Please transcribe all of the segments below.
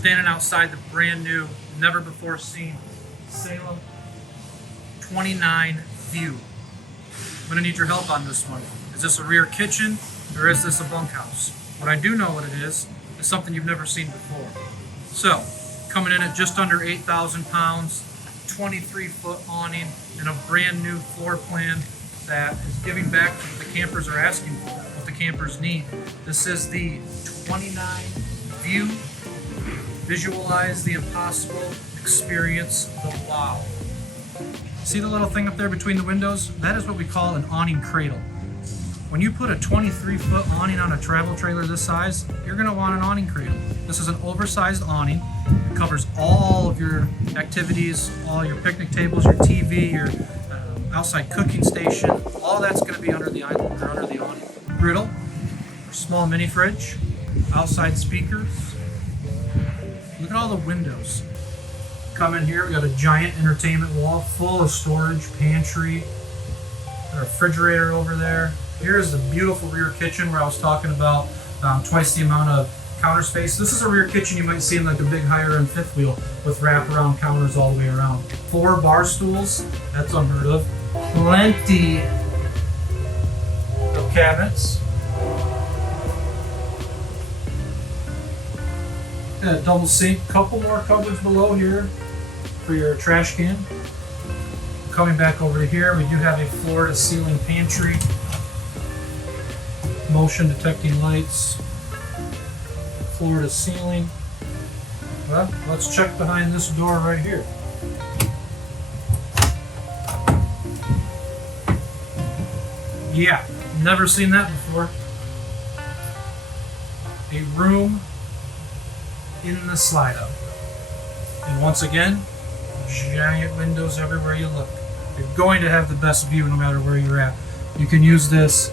Standing outside the brand new, never before seen Salem 29 View. I'm gonna need your help on this one. Is this a rear kitchen or is this a bunkhouse? What I do know what it is something you've never seen before. So, coming in at just under 8,000 pounds, 23-foot awning, and a brand new floor plan that is giving back to what the campers are asking for, what the campers need. This is the 29 View. Visualize the impossible, experience the wow. See the little thing up there between the windows? That is what we call an awning cradle. When you put a 23-foot awning on a travel trailer this size, you're going to want an awning cradle. This is an oversized awning. It covers all of your activities, all your picnic tables, your TV, your outside cooking station. All that's going to be under the island or under the awning. Griddle, or small mini fridge, outside speakers. Look at all the windows. Come in here, we got a giant entertainment wall full of storage, pantry, a refrigerator over there. Here's the beautiful rear kitchen where I was talking about twice the amount of counter space. This is a rear kitchen you might see in like a big higher end fifth wheel with wraparound counters all the way around. 4 bar stools, that's unheard of. Plenty of cabinets. Got a double sink, couple more cupboards below here for your trash can. Coming back over to here, we do have a floor to ceiling pantry. Motion detecting lights, floor to ceiling. Well, let's check behind this door right here. Yeah, never seen that before. A room in the slide out. And once again, giant windows everywhere you look. You're going to have the best view no matter where you're at. You can use this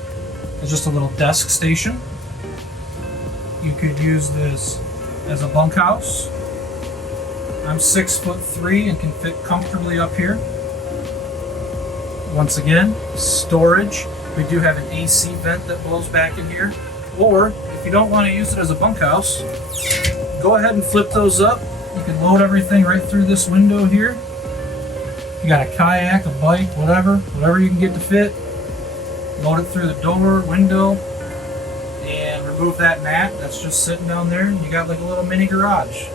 as just a little desk station. You could use this as a bunkhouse. I'm 6'3" and can fit comfortably up here. Once again, storage. We do have an AC vent that blows back in here. Or if you don't want to use it as a bunkhouse, go ahead and flip those up. You can load everything right through this window here. You got a kayak, a bike, whatever you can get to fit. Load it through the door, window, and remove that mat that's just sitting down there. You got like a little mini garage.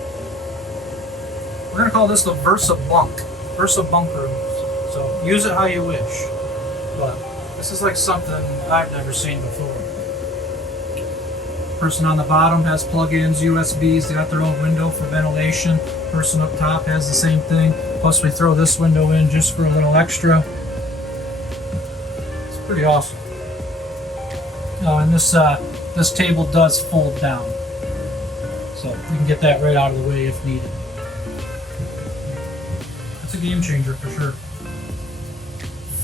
We're gonna call this the Versa Bunk room. So use it how you wish. But this is like something I've never seen before. Person on the bottom has plug-ins, USBs. They got their own window for ventilation. Person up top has the same thing. Plus we throw this window in just for a little extra. Pretty awesome. Oh, and this table does fold down, so you can get that right out of the way if needed. It's a game changer for sure.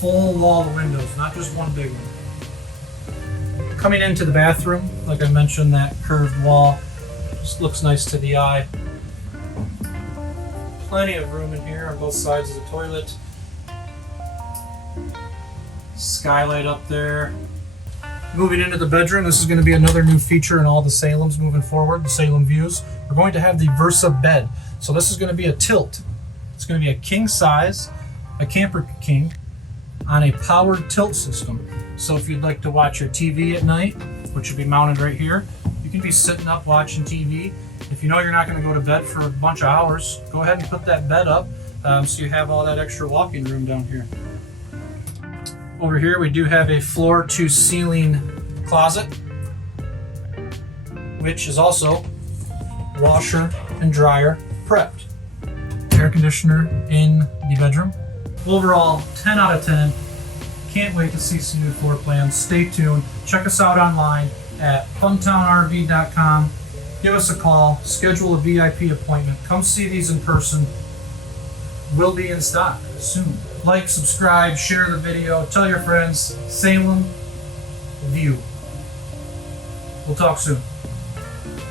Full wall of windows, not just one big one. Coming into the bathroom, like I mentioned, that curved wall just looks nice to the eye. Plenty of room in here on both sides of the toilet. Skylight up there. Moving into the bedroom, this is going to be another new feature in all the Salems moving forward, the Salem Views. We're going to have the Versa bed. So this is going to be a tilt. It's going to be a king size, a camper king, on a powered tilt system. So if you'd like to watch your TV at night, which will be mounted right here, you can be sitting up watching TV. If you know you're not going to go to bed for a bunch of hours, go ahead and put that bed up so you have all that extra walking room down here. Over here we do have a floor to ceiling closet, which is also washer and dryer prepped. Air conditioner in the bedroom. Overall, 10 out of 10. Can't wait to see some new floor plans. Stay tuned. Check us out online at funtownrv.com. Give us a call. Schedule a VIP appointment. Come see these in person. We'll be in stock soon. Like, subscribe, share the video, tell your friends. Salem View. We'll talk soon.